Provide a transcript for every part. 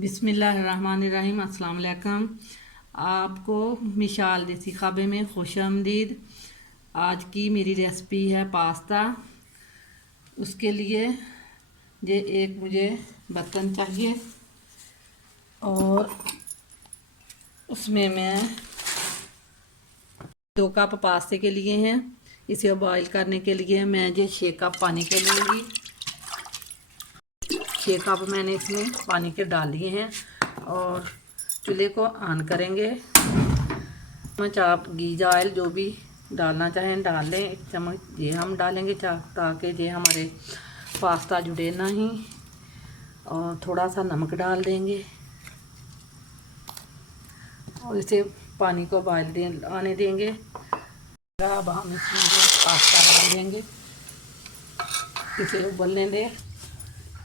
बिस्मिल्लाहिर्रहमानिर्रहीम। अस्सलाम वालेकुम। आपको मिशाल देसी ख़ाबे में खुश आमदीद। आज की मेरी रेसिपी है पास्ता। उसके लिए ये एक मुझे बर्तन चाहिए और उसमें मैं 2 कप पास्ते के लिए हैं। इसे बॉईल करने के लिए मैं ये 6 कप पानी के लूँगी। 6 कप मैंने इसमें पानी के डाल दिए हैं और चूल्हे को ऑन करेंगे। चम्मच आप घी ऑयल जो भी डालना चाहें डाल लें। 1 चम्मच ये हम डालेंगे ताकि ये हमारे पास्ता जुड़े ना ही। और थोड़ा सा नमक डाल देंगे और इसे पानी को बॉईल आने देंगे। अब हम इसमें जो पास्ता डाल देंगे, इसे उबलने दें।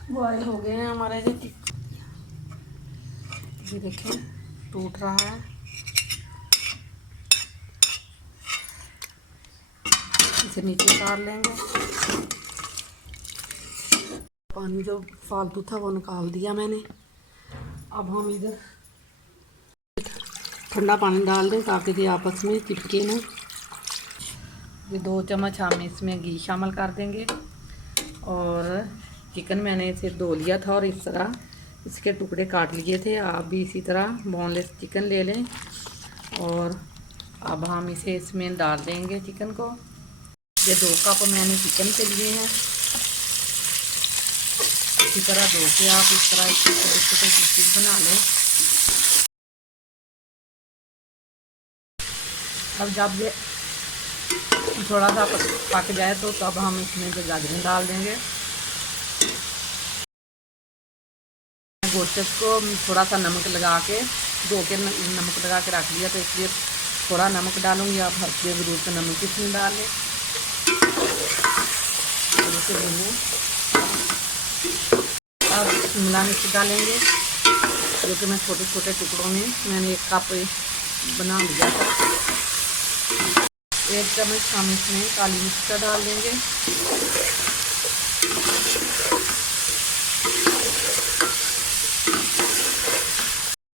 बॉईल हो गए हैं हमारे ये देखें टूट रहा है। इसे नीचे उतार लेंगे। पानी जो फालतू था वो निकाल दिया मैंने। अब हम इधर ठंडा पानी डाल दें ताकि ये आपस में चिपके ना। ये 2 चम्मच हम इसमें घी शामिल कर देंगे। और चिकन मैंने इसे धो लिया था और इस तरह इसके टुकड़े काट लिए थे। आप भी इसी तरह बोनलेस चिकन ले लें। और अब हम इसे इसमें डाल देंगे चिकन को। ये 2 कप मैंने चिकन के लिए हैं। इसी तरह धो के आप इस तरह इसके छोटे छोटे पीसेस बना लें। अब जब ये थोड़ा सा पक जाए तो तब हम इसमें जो गाजरें डाल देंगे। गोश्त को थोड़ा सा नमक लगा के धो के नमक लगा के रख लिया, तो इसलिए थोड़ा नमक डालूंगी। आप हर ज़रूरत नमक इसमें डाल लें। अब शिमला मिर्च डालेंगे जो कि मैं छोटे छोटे टुकड़ों में मैंने 1 कप बना लिया था। 1 चम्मच हम इसमें काली मिर्च का डाल देंगे।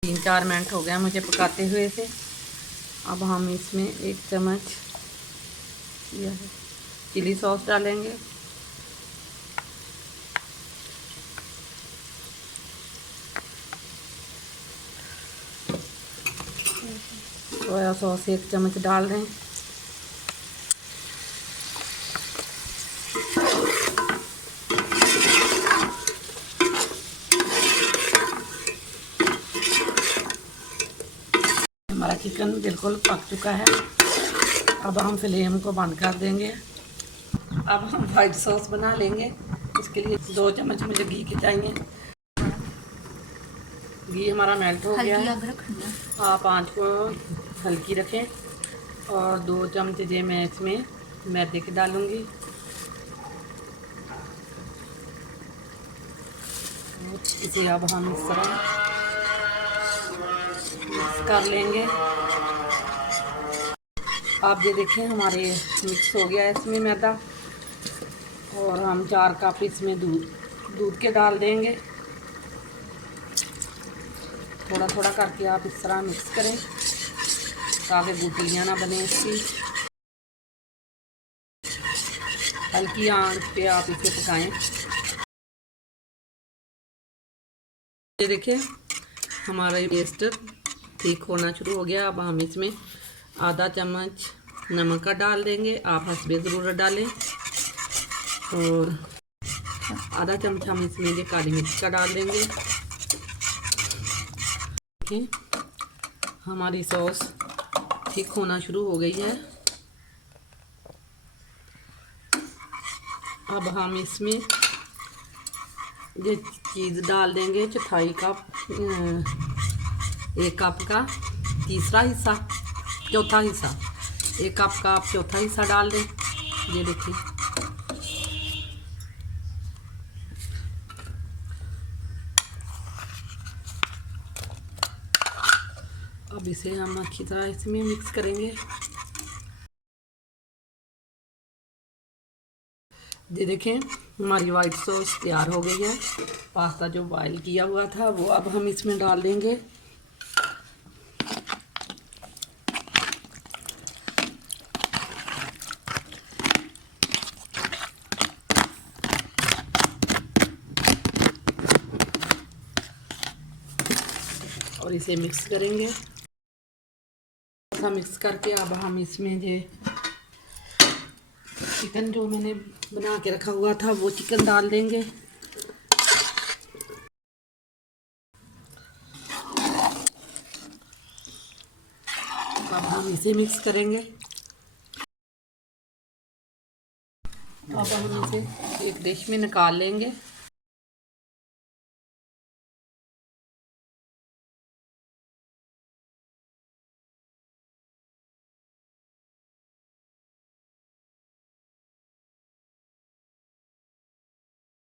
3-4 मिनट हो गया मुझे पकाते हुए से। अब हम इसमें 1 चम्मच चिली सॉस डालेंगे। सोया सॉस 1 चम्मच डाल दें। हमारा चिकन बिल्कुल पक चुका है। अब हम फ्लेम को बंद कर देंगे। अब हम वाइट सॉस बना लेंगे। इसके लिए 2 चम्मच मुझे घी की चाहिए। घी हमारा मेल्ट हो गया है। आप आंच को हल्की रखें। और 2 चम्मच ये मैं इसमें मैदे के डालूँगी। इसे अब हम इस तरह मिक्स कर लेंगे। आप ये देखें हमारे मिक्स हो गया है इसमें मैदा। और हम 4 कप इसमें दूध के डाल देंगे। थोड़ा थोड़ा करके आप इस तरह मिक्स करें ताकि गुठलियाँ ना बने इसकी। हल्की आंच पे आप इसे पकाएं। ये देखिए हमारा ये पेस्ट ठीक होना शुरू हो गया। अब हम इसमें आधा चम्मच नमक का डाल देंगे। आप हस्बे ज़रूरत डालें। और आधा चम्मच हम इसमें ये काली मिर्च का डाल देंगे। हमारी सॉस ठीक होना शुरू हो गई है। अब हम इसमें ये चीज़ डाल देंगे 1/4 कप, 1 कप का तीसरा हिस्सा, चौथा हिस्सा। 1 कप का आप चौथा हिस्सा डाल दें। ये देखिए अब इसे हम अच्छी तरह इसमें मिक्स करेंगे। ये देखें हमारी वाइट सॉस तैयार हो गई है। पास्ता जो बॉयल किया हुआ था वो अब हम इसमें डाल देंगे। और इसे मिक्स करेंगे। ऐसा मिक्स करके अब हम इसमें ये चिकन जो मैंने बना के रखा हुआ था वो चिकन डाल देंगे। अब हम इसे मिक्स करेंगे। अब हम इसे एक डिश में निकाल लेंगे।